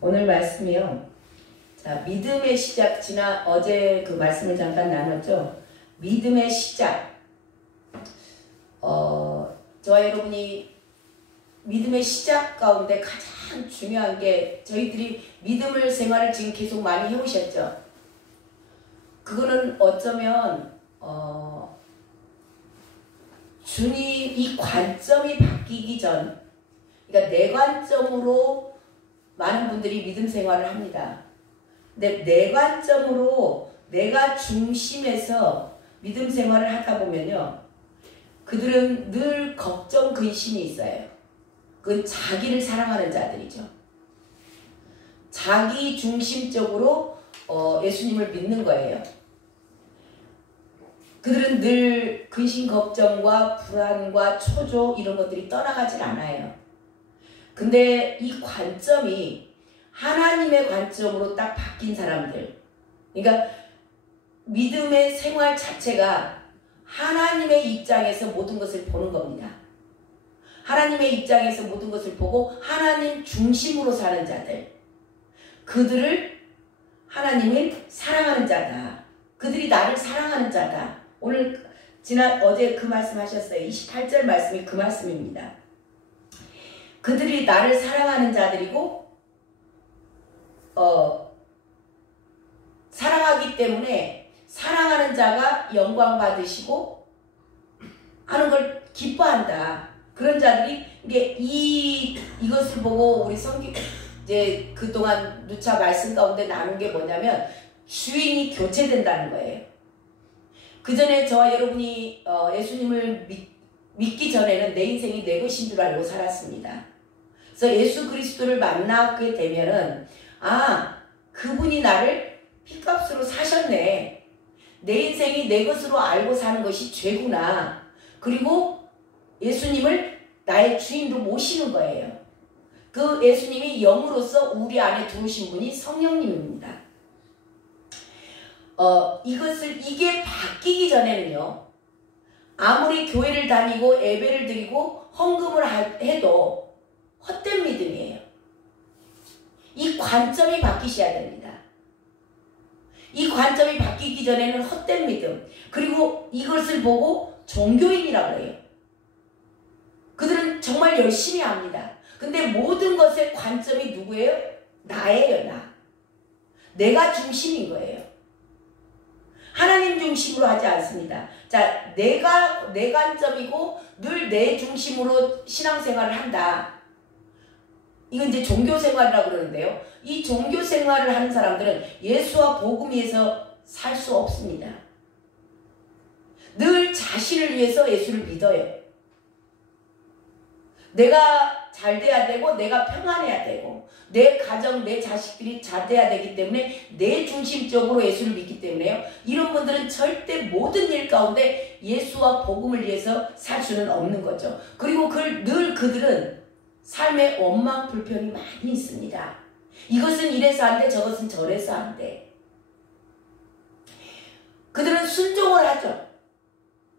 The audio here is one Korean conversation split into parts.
오늘 말씀이요. 자, 믿음의 시작, 어제 그 말씀을 잠깐 나눴죠. 믿음의 시작. 저와 여러분이 믿음의 시작 가운데 가장 중요한 게 저희들이 믿음을 생활을 지금 계속 많이 해오셨죠. 그거는 어쩌면 주님 이 관점이 바뀌기 전, 그러니까 내 관점으로 많은 분들이 믿음 생활을 합니다. 근데 내 관점으로 내가 중심에서 믿음 생활을 하다 보면요, 그들은 늘 걱정, 근심이 있어요. 그건 자기를 사랑하는 자들이죠. 자기 중심적으로 예수님을 믿는 거예요. 그들은 늘 근심, 걱정과 불안과 초조 이런 것들이 떠나가질 않아요. 근데 이 관점이 하나님의 관점으로 딱 바뀐 사람들, 그러니까 믿음의 생활 자체가 하나님의 입장에서 모든 것을 보는 겁니다. 하나님의 입장에서 모든 것을 보고 하나님 중심으로 사는 자들, 그들을 하나님을 사랑하는 자다. 그들이 나를 사랑하는 자다. 오늘 어제 그 말씀 하셨어요. 28절 말씀이 그 말씀입니다. 그들이 나를 사랑하는 자들이고 사랑하기 때문에 사랑하는 자가 영광 받으시고 하는 걸 기뻐한다. 그런 자들이 이것을 보고 우리 성경 이제 그동안 누차 말씀 가운데 나눈 게 뭐냐면 주인이 교체된다는 거예요. 그 전에 저와 여러분이 예수님을 믿기 전에는 내 인생이 내 것인 줄 알고 살았습니다. 그래서 예수 그리스도를 만나게 되면은 그분이 나를 피값으로 사셨네. 내 인생이 내 것으로 알고 사는 것이 죄구나. 그리고 예수님을 나의 주인으로 모시는 거예요. 그 예수님이 영으로서 우리 안에 들어오신 분이 성령님입니다. 이게 바뀌기 전에는요, 아무리 교회를 다니고 예배를 드리고 헌금을 해도 헛된 믿음이에요. 이 관점이 바뀌셔야 됩니다. 이 관점이 바뀌기 전에는 헛된 믿음, 그리고 이것을 보고 종교인이라고 해요. 그들은 정말 열심히 합니다. 근데 모든 것의 관점이 누구예요? 나예요, 나. 내가 중심인 거예요. 하나님 중심으로 하지 않습니다. 자, 내 관점이고 늘 내 중심으로 신앙생활을 한다. 이건 이제 종교생활이라고 그러는데요. 이 종교생활을 하는 사람들은 예수와 복음 위에서 살 수 없습니다. 늘 자신을 위해서 예수를 믿어요. 내가 잘 돼야 되고 내가 평안해야 되고 내 가정, 내 자식들이 잘 돼야 되기 때문에 내 중심적으로 예수를 믿기 때문에요. 이런 분들은 절대 모든 일 가운데 예수와 복음을 위해서 살 수는 없는 거죠. 그리고 늘 그들은 삶에 원망, 불평이 많이 있습니다. 이것은 이래서 안 돼, 저것은 저래서 안 돼. 그들은 순종을 하죠.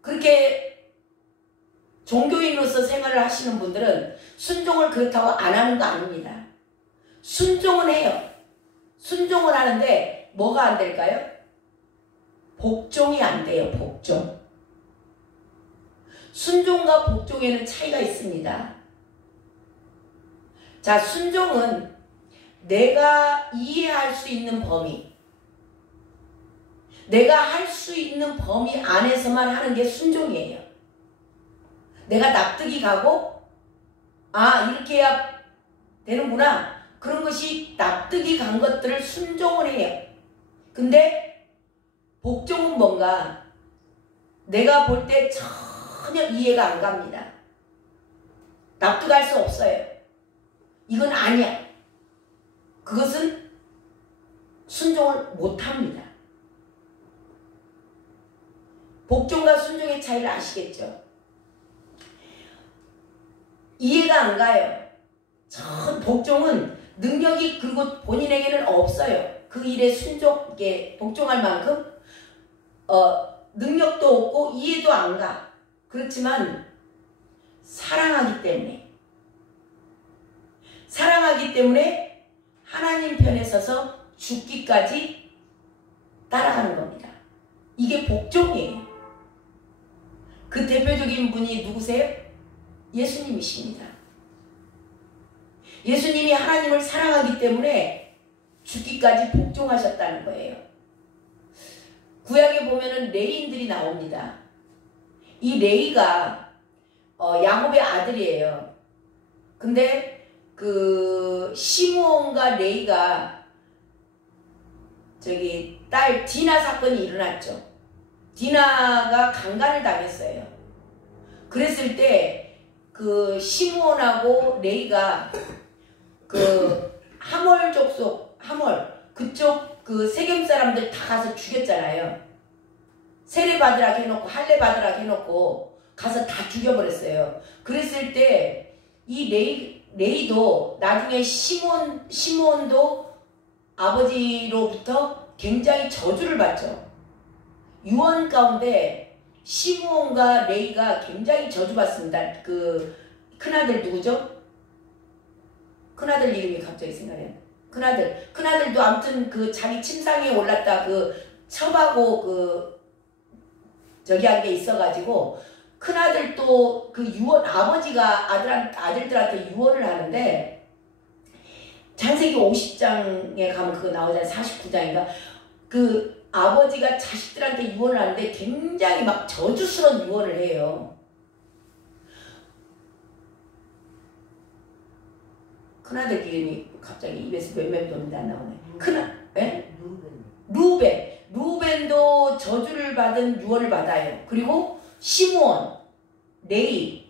그렇게 종교인으로서 생활을 하시는 분들은 순종을 그렇다고 안 하는 거 아닙니다. 순종은 해요. 순종을 하는데 뭐가 안 될까요? 복종이 안 돼요. 복종. 순종과 복종에는 차이가 있습니다. 자, 순종은 내가 이해할 수 있는 범위, 내가 할 수 있는 범위 안에서만 하는 게 순종이에요. 내가 납득이 가고 이렇게 해야 되는구나. 그런 것이 납득이 간 것들을 순종을 해요. 근데 복종은 뭔가 내가 볼 때 전혀 이해가 안 갑니다. 납득할 수 없어요. 이건 아니야. 그것은 순종을 못합니다. 복종과 순종의 차이를 아시겠죠? 이해가 안 가요. 복종은 능력이 그리고 본인에게는 없어요. 그 일에 복종할 만큼 능력도 없고 이해도 안 가. 그렇지만 사랑하기 때문에 편에 서서 죽기까지 따라가는 겁니다. 이게 복종이에요. 그 대표적인 분이 누구세요? 예수님이십니다. 예수님이 하나님을 사랑하기 때문에 죽기까지 복종하셨다는 거예요. 구약에 보면은 레위인들이 나옵니다. 이 레위가 야곱의 아들이에요. 근데 그 시므온과 레위가 저기 딸 디나 사건이 일어났죠. 디나가 강간을 당했어요. 그랬을 때 그 시므온하고 레위가 그 하몰 족속, 그쪽 그 세겜 사람들 다 가서 죽였잖아요. 세례 받으라 해놓고 할례 받으라 해놓고 가서 다 죽여버렸어요. 그랬을 때 이 레위도 나중에 시므온도 아버지로부터 굉장히 저주를 받죠. 유언 가운데 시므온과 레위가 굉장히 저주받습니다. 그 큰아들 누구죠? 큰아들 이름이 갑자기 생각나요. 큰아들도 아무튼 그 자기 침상에 올랐다 그 첩하고 그 저기 한 게 있어가지고 큰아들도 그 유언 아버지가 아들들한테 유언을 하는데 창세기 50장에 가면 그거 나오잖아요. 49장인가 그 아버지가 자식들한테 유언을 하는데 굉장히 막 저주스러운 유언을 해요. 큰아들 이름이 갑자기 입에서 맴맴도는데 안 나오네. 루벤도 저주를 받은 유언을 받아요. 그리고 시므온, 레위.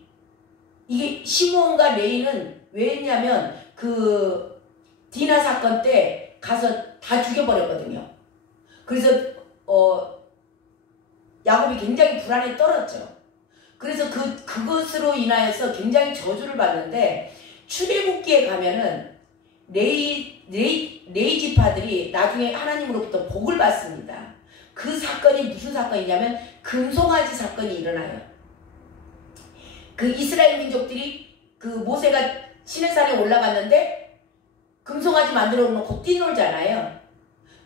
이게 시므온과 레위는 왜 했냐면 그 디나 사건 때 가서 다 죽여버렸거든요. 그래서 야곱이 굉장히 불안에 떨었죠. 그래서 그것으로 인하여서 굉장히 저주를 받는데 출애굽기에 가면은 레위 지파들이 나중에 하나님으로부터 복을 받습니다. 그 사건이 무슨 사건이냐면 금송아지 사건이 일어나요. 그 이스라엘 민족들이 그 모세가 시내산에 올라갔는데 금송아지 만들어 놓고 뛰놀잖아요.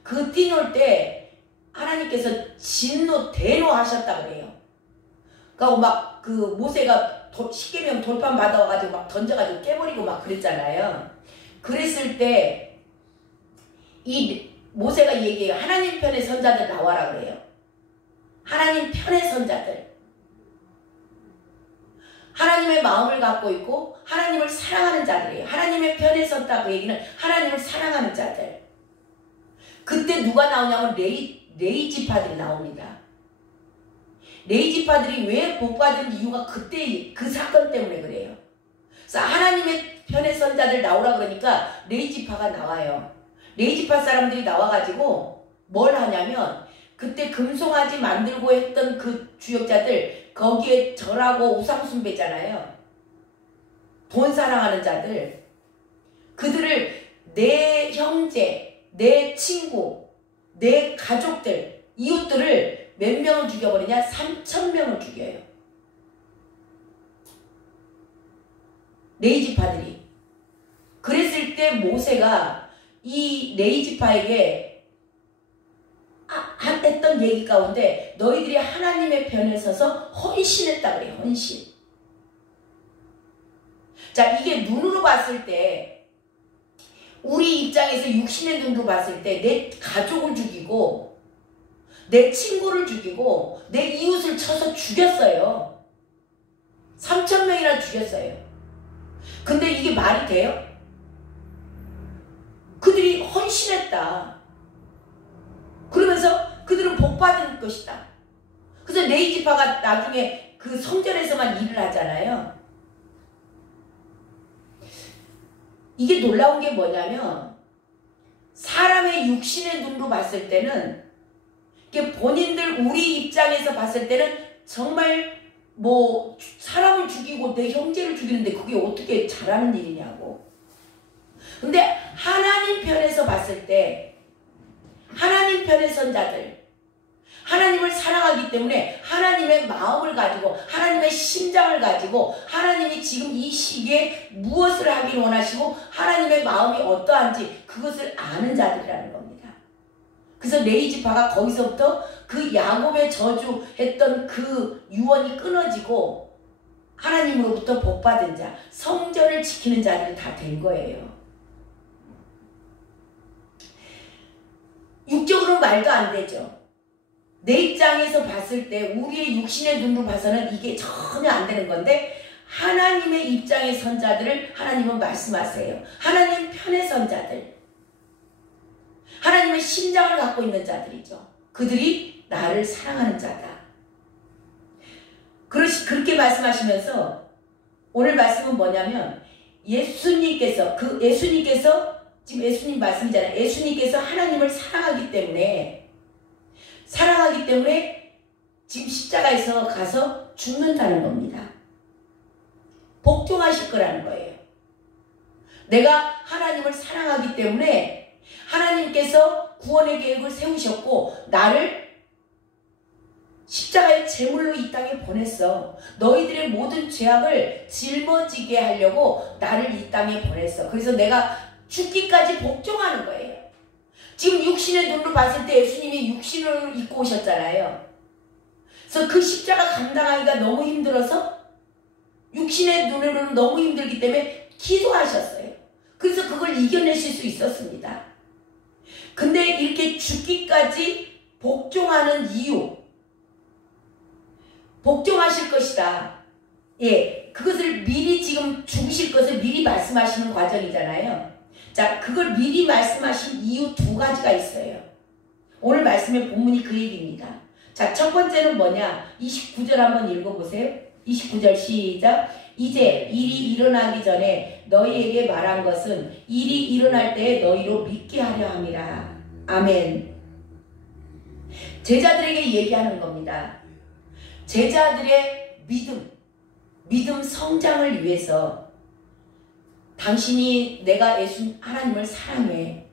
그 뛰놀 때 하나님께서 대노하셨다 그래요. 그러고 막 그 모세가 십계명 돌판 받아와가지고 막 던져가지고 깨버리고 막 그랬잖아요. 그랬을 때 이 모세가 얘기해요. 하나님 편의 선자들 나와라 그래요. 하나님 편의 선자들. 하나님의 마음을 갖고 있고 하나님을 사랑하는 자들이에요. 하나님의 편에 섰다 그 얘기는 하나님을 사랑하는 자들. 그때 누가 나오냐면 레위 지파들이 나옵니다. 레위 지파들이 왜 복받은 이유가 그때 그 사건 때문에 그래요. 그래서 하나님의 편에 선 자들 나오라 그러니까 레위 지파가 나와요. 레위 지파 사람들이 나와가지고 뭘 하냐면 그때 금송아지 만들고 했던 그 주역자들 거기에 절하고 우상숭배잖아요. 돈 사랑하는 자들. 그들을 내 형제, 내 친구, 내 가족들, 이웃들을 몇 명을 죽여버리냐? 3,000명을 죽여요. 레위 지파들이. 그랬을 때 모세가 이 레위 지파에게 했던 얘기 가운데 너희들이 하나님의 편에 서서 헌신했다 그래요. 헌신. 자, 이게 눈으로 봤을 때 우리 입장에서 육신의 눈으로 봤을 때 내 가족을 죽이고 내 친구를 죽이고 내 이웃을 쳐서 죽였어요. 3,000명이나 죽였어요. 근데 이게 말이 돼요? 그들이 헌신했다. 그러면서 그들은 복받을 것이다. 그래서 레위 지파가 나중에 그 성전에서만 일을 하잖아요. 이게 놀라운 게 뭐냐면 사람의 육신의 눈으로 봤을 때는 본인들 우리 입장에서 봤을 때는 정말 뭐 사람을 죽이고 내 형제를 죽이는데 그게 어떻게 잘하는 일이냐고. 근데 하나님 편에서 봤을 때 하나님 편에 선 자들, 하나님을 사랑하기 때문에 하나님의 마음을 가지고 하나님의 심장을 가지고 하나님이 지금 이 시기에 무엇을 하길 원하시고 하나님의 마음이 어떠한지 그것을 아는 자들이라는 겁니다. 그래서 레이지파가 거기서부터 그 야곱의 저주했던 그 유언이 끊어지고 하나님으로부터 복받은 자, 성전을 지키는 자들이 다 된 거예요. 육적으로 말도 안 되죠. 내 입장에서 봤을 때 우리의 육신의 눈으로 봐서는 이게 전혀 안 되는 건데 하나님의 입장에 선 자들을 하나님은 말씀하세요. 하나님 편에 선 자들, 하나님의 심장을 갖고 있는 자들이죠. 그들이 나를 사랑하는 자다. 그렇게 말씀하시면서 오늘 말씀은 뭐냐면 예수님께서 지금 예수님 말씀이잖아요. 예수님께서 하나님을 사랑하기 때문에 지금 십자가에서 가서 죽는다는 겁니다. 복종하실 거라는 거예요. 내가 하나님을 사랑하기 때문에 하나님께서 구원의 계획을 세우셨고 나를 십자가의 제물로 이 땅에 보냈어. 너희들의 모든 죄악을 짊어지게 하려고 나를 이 땅에 보냈어. 그래서 내가 죽기까지 복종하는 거예요. 지금 육신의 눈으로 봤을 때 예수님이 육신을 입고 오셨잖아요. 그래서 그 십자가 감당하기가 너무 힘들어서 육신의 눈으로는 너무 힘들기 때문에 기도하셨어요. 그래서 그걸 이겨내실 수 있었습니다. 근데 이렇게 죽기까지 복종하는 이유, 복종하실 것이다. 예, 그것을 미리 지금 죽으실 것을 미리 말씀하시는 과정이잖아요. 자, 그걸 미리 말씀하신 이유 두 가지가 있어요. 오늘 말씀의 본문이 그 얘기입니다. 자, 첫 번째는 뭐냐? 29절 한번 읽어보세요. 29절 시작. 이제 일이 일어나기 전에 너희에게 말한 것은 일이 일어날 때에 너희로 믿게 하려 함이라. 아멘. 제자들에게 얘기하는 겁니다. 제자들의 믿음 성장을 위해서 당신이 내가 하나님을 사랑해.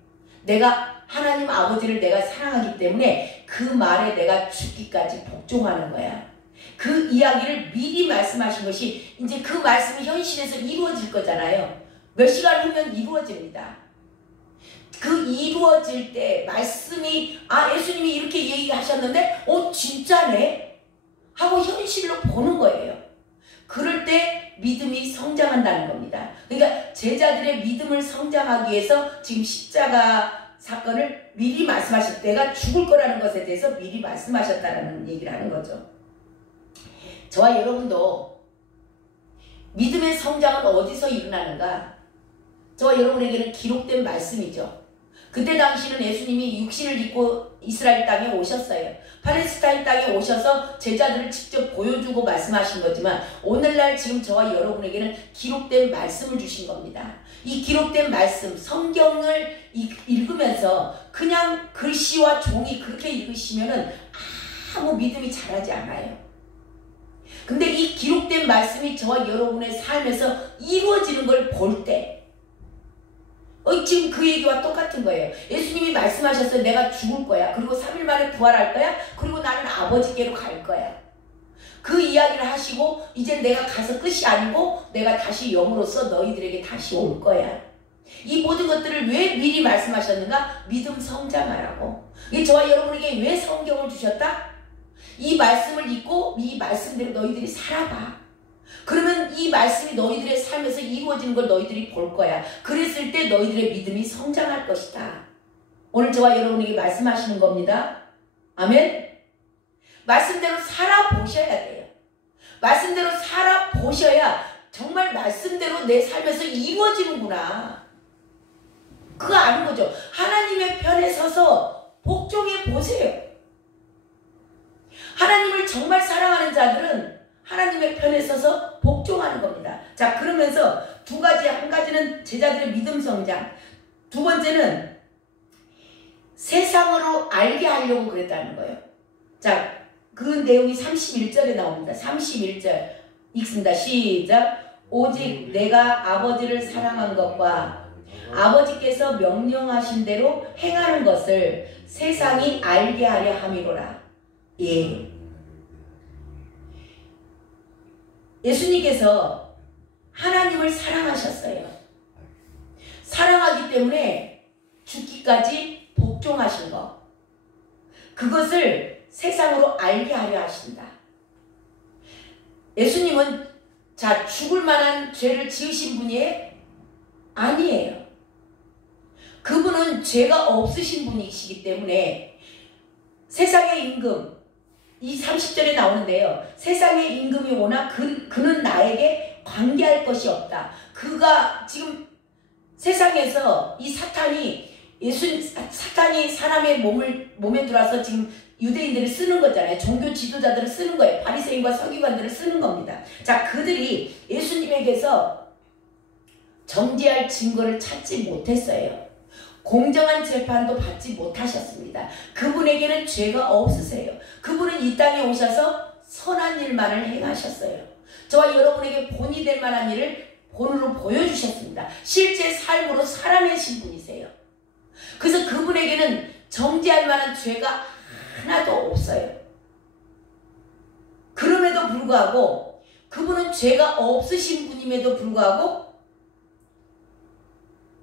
내가 하나님 아버지를 내가 사랑하기 때문에 그 말에 내가 죽기까지 복종하는 거야. 그 이야기를 미리 말씀하신 것이 이제 그 말씀이 현실에서 이루어질 거잖아요. 몇 시간 후면 이루어집니다. 그 이루어질 때 말씀이 예수님이 이렇게 얘기하셨는데 진짜네? 하고 현실로 보는 거예요. 그럴 때 믿음이 성장한다는 겁니다. 그러니까 제자들의 믿음을 성장하기 위해서 지금 십자가 사건을 미리 말씀하실 때가 죽을 거라는 것에 대해서 미리 말씀하셨다는 얘기를 하는 거죠. 저와 여러분도 믿음의 성장은 어디서 일어나는가? 저와 여러분에게는 기록된 말씀이죠. 그때 당시는 예수님이 육신을 입고 이스라엘 땅에 오셨어요. 팔레스타인 땅에 오셔서 제자들을 직접 보여주고 말씀하신 거지만 오늘날 지금 저와 여러분에게는 기록된 말씀을 주신 겁니다. 이 기록된 말씀, 성경을 읽으면서 그냥 글씨와 종이 그렇게 읽으시면은 아무 믿음이 자라지 않아요. 근데 이 기록된 말씀이 저와 여러분의 삶에서 이루어지는 걸 볼 때 지금 그 얘기와 똑같은 거예요. 예수님이 말씀하셨어요. 내가 죽을 거야. 그리고 3일 만에 부활할 거야. 그리고 나는 아버지께로 갈 거야. 그 이야기를 하시고 이제 내가 가서 끝이 아니고 내가 다시 영으로서 너희들에게 다시 올 거야. 이 모든 것들을 왜 미리 말씀하셨는가? 믿음 성장하라고. 저와 여러분에게 왜 성경을 주셨다? 이 말씀을 읽고 이 말씀대로 너희들이 살아봐. 그러면 이 말씀이 너희들의 삶에서 이루어지는 걸 너희들이 볼 거야. 그랬을 때 너희들의 믿음이 성장할 것이다. 오늘 저와 여러분에게 말씀하시는 겁니다. 아멘. 말씀대로 살아보셔야 돼요. 말씀대로 살아보셔야 정말 말씀대로 내 삶에서 이루어지는구나. 그거 아는 거죠. 하나님의 편에 서서 복종해 보세요. 하나님을 정말 사랑하는 자들은 하나님의 편에 서서 복종하는 겁니다. 자, 그러면서 두 가지, 한 가지는 제자들의 믿음 성장, 두 번째는 세상으로 알게 하려고 그랬다는 거예요. 자, 그 내용이 31절에 나옵니다. 31절 읽습니다. 시작. 오직 내가 아버지를 사랑한 것과 아버지께서 명령하신 대로 행하는 것을 세상이 알게 하려 함이로라. 예. 예수님께서 하나님을 사랑하셨어요. 사랑하기 때문에 죽기까지 복종하신 것. 그것을 세상으로 알게 하려 하신다. 예수님은 자 죽을 만한 죄를 지으신 분이 아니에요. 그분은 죄가 없으신 분이시기 때문에 세상의 임금, 이 30절에 나오는데요. 세상의 임금이 오나 그는 나에게 관계할 것이 없다. 그가 지금 세상에서 이 사탄이 사람의 몸에 들어와서 지금 유대인들을 쓰는 거잖아요. 종교 지도자들을 쓰는 거예요. 바리새인과 서기관들을 쓰는 겁니다. 자, 그들이 예수님에게서 정죄할 증거를 찾지 못했어요. 공정한 재판도 받지 못하셨습니다. 그분에게는 죄가 없으세요. 그분은 이 땅에 오셔서 선한 일만을 행하셨어요. 저와 여러분에게 본이 될 만한 일을 본으로 보여주셨습니다. 실제 삶으로 살아내신 분이세요. 그래서 그분에게는 정죄할 만한 죄가 하나도 없어요. 그럼에도 불구하고 그분은 죄가 없으신 분임에도 불구하고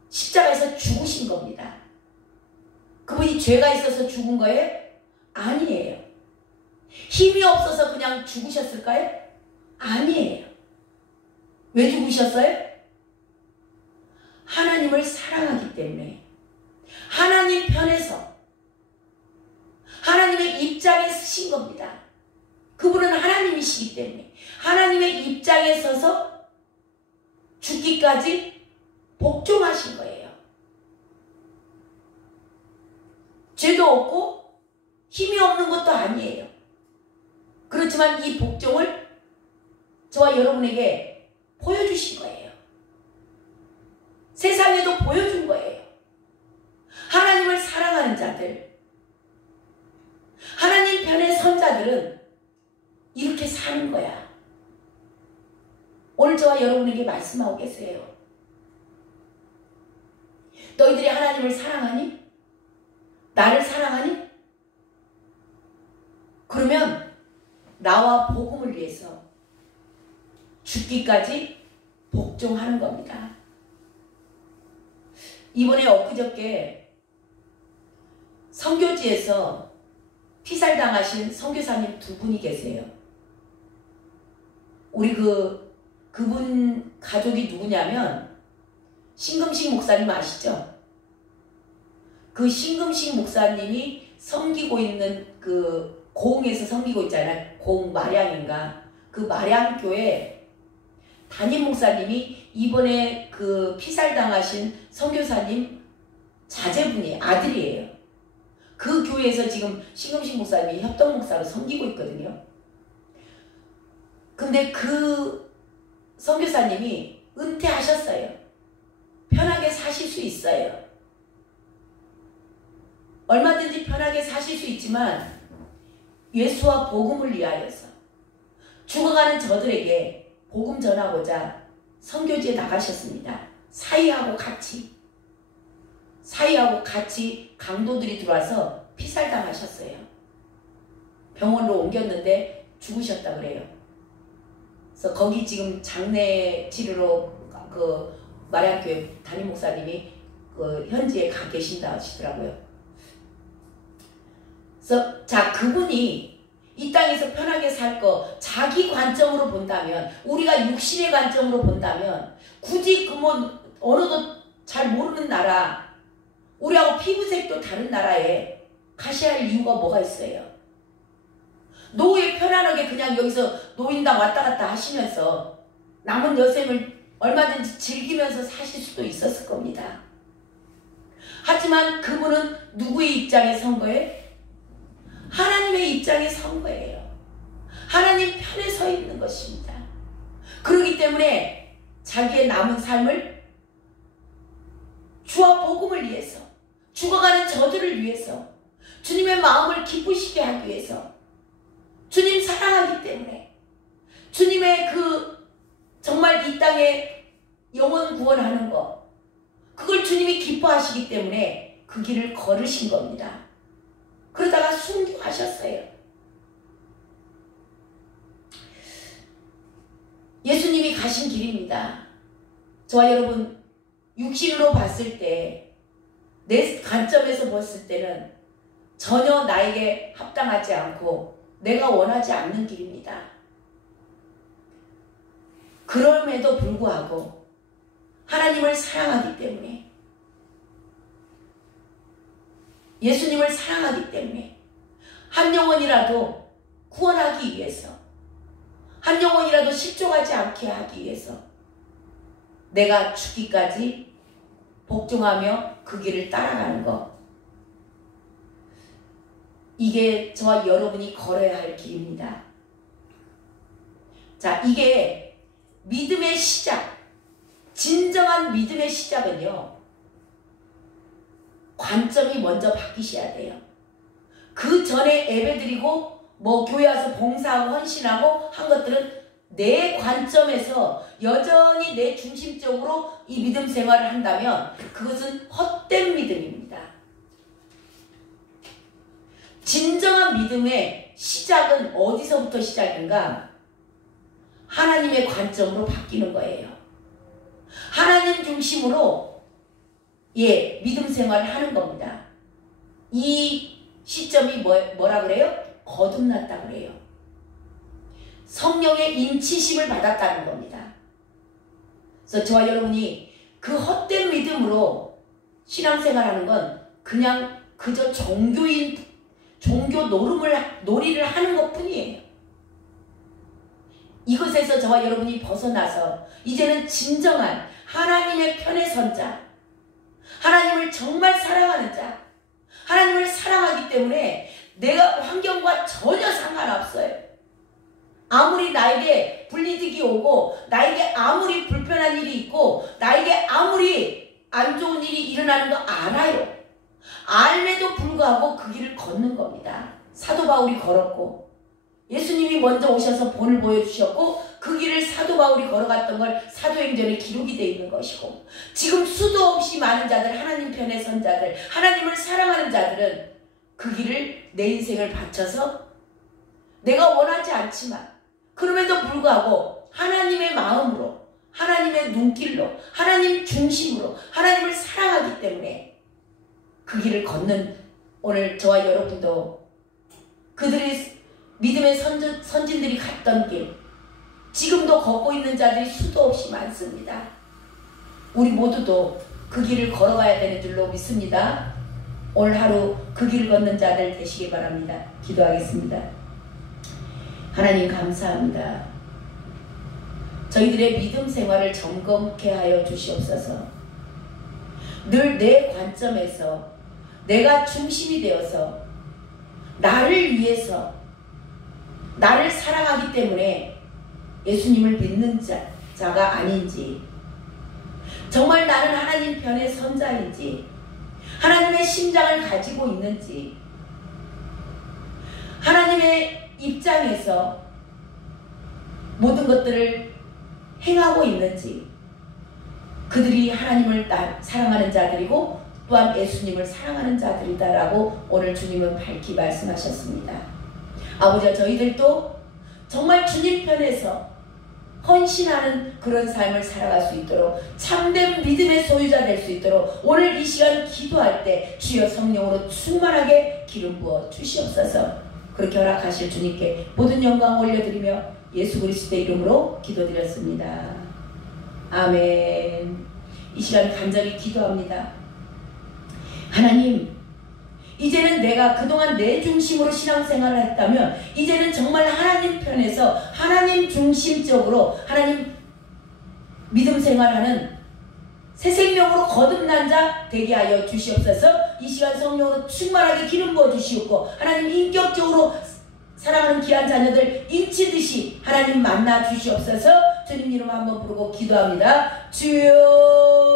십자가에서 죽으신 겁니다. 그분이 죄가 있어서 죽은 거예요? 아니에요. 힘이 없어서 그냥 죽으셨을까요? 아니에요. 왜 죽으셨어요? 하나님을 사랑하기 때문에, 하나님 편에서 하나님의 입장에 서신 겁니다. 그분은 하나님이시기 때문에 하나님의 입장에 서서 죽기까지 복종하신 거예요. 죄도 없고 힘이 없는 것도 아니에요. 그렇지만 이 복종을 저와 여러분에게 보여주신 거예요. 세상에도 보여준 거예요. 하나님을 사랑하는 자들, 하나님 편의 선자들은 이렇게 사는 거야. 오늘 저와 여러분에게 말씀하고 계세요. 너희들이 하나님을 사랑하니? 나를 사랑하니? 그러면 나와 복음을 위해서 죽기까지 복종하는 겁니다. 이번에 엊그저께 선교지에서 피살당하신 선교사님 두 분이 계세요. 우리 그분 가족이 누구냐면 신금식 목사님 아시죠? 그 신금식 목사님이 섬기고 있는 그 고흥에서 섬기고 있잖아요. 고흥 마량인가. 그 마량교회 담임 목사님이 이번에 그 피살당하신 선교사님 자제분이 아들이에요. 그 교회에서 지금 신금식 목사님이 협동 목사로 섬기고 있거든요. 근데 그 선교사님이 은퇴하셨어요. 편하게 사실 수 있어요. 얼마든지 편하게 사실 수 있지만 예수와 복음을 위하여서 죽어가는 저들에게 복음 전하고자 선교지에 나가셨습니다. 사이하고 같이 강도들이 들어와서 피살당하셨어요. 병원으로 옮겼는데 죽으셨다 그래요. 그래서 거기 지금 장례 치료로 그 마량교회 담임 목사님이 그 현지에 가 계신다 하시더라고요. 그래서 자, 그분이 이 땅에서 편하게 살 거 자기 관점으로 본다면, 우리가 육신의 관점으로 본다면 굳이 그 뭐 언어도 잘 모르는 나라, 우리하고 피부색도 다른 나라에 가셔야 할 이유가 뭐가 있어요? 노후에 편안하게 그냥 여기서 노인당 왔다 갔다 하시면서 남은 여생을 얼마든지 즐기면서 사실 수도 있었을 겁니다. 하지만 그분은 누구의 입장에 선 거예요? 하나님의 입장에 선 거예요. 하나님 편에 서 있는 것입니다. 그렇기 때문에 자기의 남은 삶을 주와 복음을 위해서, 죽어가는 저들을 위해서, 주님의 마음을 기쁘시게 하기 위해서, 주님 사랑하기 때문에, 주님의 그 정말 이 땅에 영혼 구원하는 것, 그걸 주님이 기뻐하시기 때문에 그 길을 걸으신 겁니다. 그러다가 순교하셨어요. 예수님이 가신 길입니다. 저와 여러분, 육신으로 봤을 때, 내 관점에서 봤을 때는 전혀 나에게 합당하지 않고 내가 원하지 않는 길입니다. 그럼에도 불구하고 하나님을 사랑하기 때문에, 예수님을 사랑하기 때문에 한 영혼이라도 구원하기 위해서, 한 영혼이라도 실족하지 않게 하기 위해서 내가 죽기까지 복종하며 그 길을 따라가는 것, 이게 저와 여러분이 걸어야 할 길입니다. 자, 이게 믿음의 시작, 진정한 믿음의 시작은요, 관점이 먼저 바뀌셔야 돼요. 그 전에 예배드리고 교회 와서 봉사하고 헌신하고 한 것들은 내 관점에서 여전히 내 중심적으로 이 믿음 생활을 한다면 그것은 헛된 믿음입니다. 진정한 믿음의 시작은 어디서부터 시작인가? 하나님의 관점으로 바뀌는 거예요. 하나님 중심으로 믿음 생활을 하는 겁니다. 이 시점이 뭐라 그래요? 거듭났다 그래요. 성령의 인치심을 받았다는 겁니다. 그래서 저와 여러분이 그 헛된 믿음으로 신앙생활하는 건 그저 종교 놀이를 하는 것 뿐이에요. 이것에서 저와 여러분이 벗어나서 이제는 진정한 하나님의 편에 선 자, 하나님을 정말 사랑하는 자, 하나님을 사랑하기 때문에 내가 환경과 전혀 상관없어요. 아무리 나에게 불이득이 오고, 나에게 아무리 불편한 일이 있고, 나에게 아무리 안 좋은 일이 일어나는 거 알아요. 알매도 불구하고 그 길을 걷는 겁니다. 사도 바울이 걸었고, 예수님이 먼저 오셔서 본을 보여주셨고, 그 길을 사도 바울이 걸어갔던 걸 사도행전에 기록이 되어 있는 것이고, 지금 수도 없이 많은 자들, 하나님 편에 선 자들, 하나님을 사랑하는 자들은 그 길을 내 인생을 바쳐서 내가 원하지 않지만 그럼에도 불구하고 하나님의 마음으로, 하나님의 눈길로, 하나님 중심으로 하나님을 사랑하기 때문에 그 길을 걷는 오늘 저와 여러분도 그들의 믿음의 선진들이 갔던 길, 지금도 걷고 있는 자들이 수도 없이 많습니다. 우리 모두도 그 길을 걸어가야 되는 줄로 믿습니다. 오늘 하루 그 길을 걷는 자들 되시길 바랍니다. 기도하겠습니다. 하나님 감사합니다. 저희들의 믿음 생활을 점검케 하여 주시옵소서. 늘 내 관점에서 내가 중심이 되어서 나를 위해서, 나를 사랑하기 때문에 예수님을 믿는 자가 아닌지, 정말 나는 하나님 편의 선자인지, 하나님의 심장을 가지고 있는지, 하나님의 입장에서 모든 것들을 행하고 있는지, 그들이 하나님을 사랑하는 자들이고 또한 예수님을 사랑하는 자들이다라고 오늘 주님은 밝히 말씀하셨습니다. 아버지와 저희들도 정말 주님 편에서 헌신하는 그런 삶을 살아갈 수 있도록, 참된 믿음의 소유자 될 수 있도록 오늘 이 시간 기도할 때 주여 성령으로 충만하게 기름 부어 주시옵소서. 그렇게 허락하실 주님께 모든 영광 올려드리며 예수 그리스도의 이름으로 기도드렸습니다. 아멘. 이 시간 간절히 기도합니다. 하나님, 이제는 내가 그동안 내 중심으로 신앙생활을 했다면 이제는 정말 하나님 편에서 하나님 중심적으로 하나님 믿음 생활하는 새 생명으로 거듭난 자 되게 하여 주시옵소서. 이 시간 성령으로 충만하게 기름 부어 주시옵고, 하나님 인격적으로 사랑하는 귀한 자녀들 인치듯이 하나님 만나 주시옵소서. 주님 이름 한번 부르고 기도합니다. 주여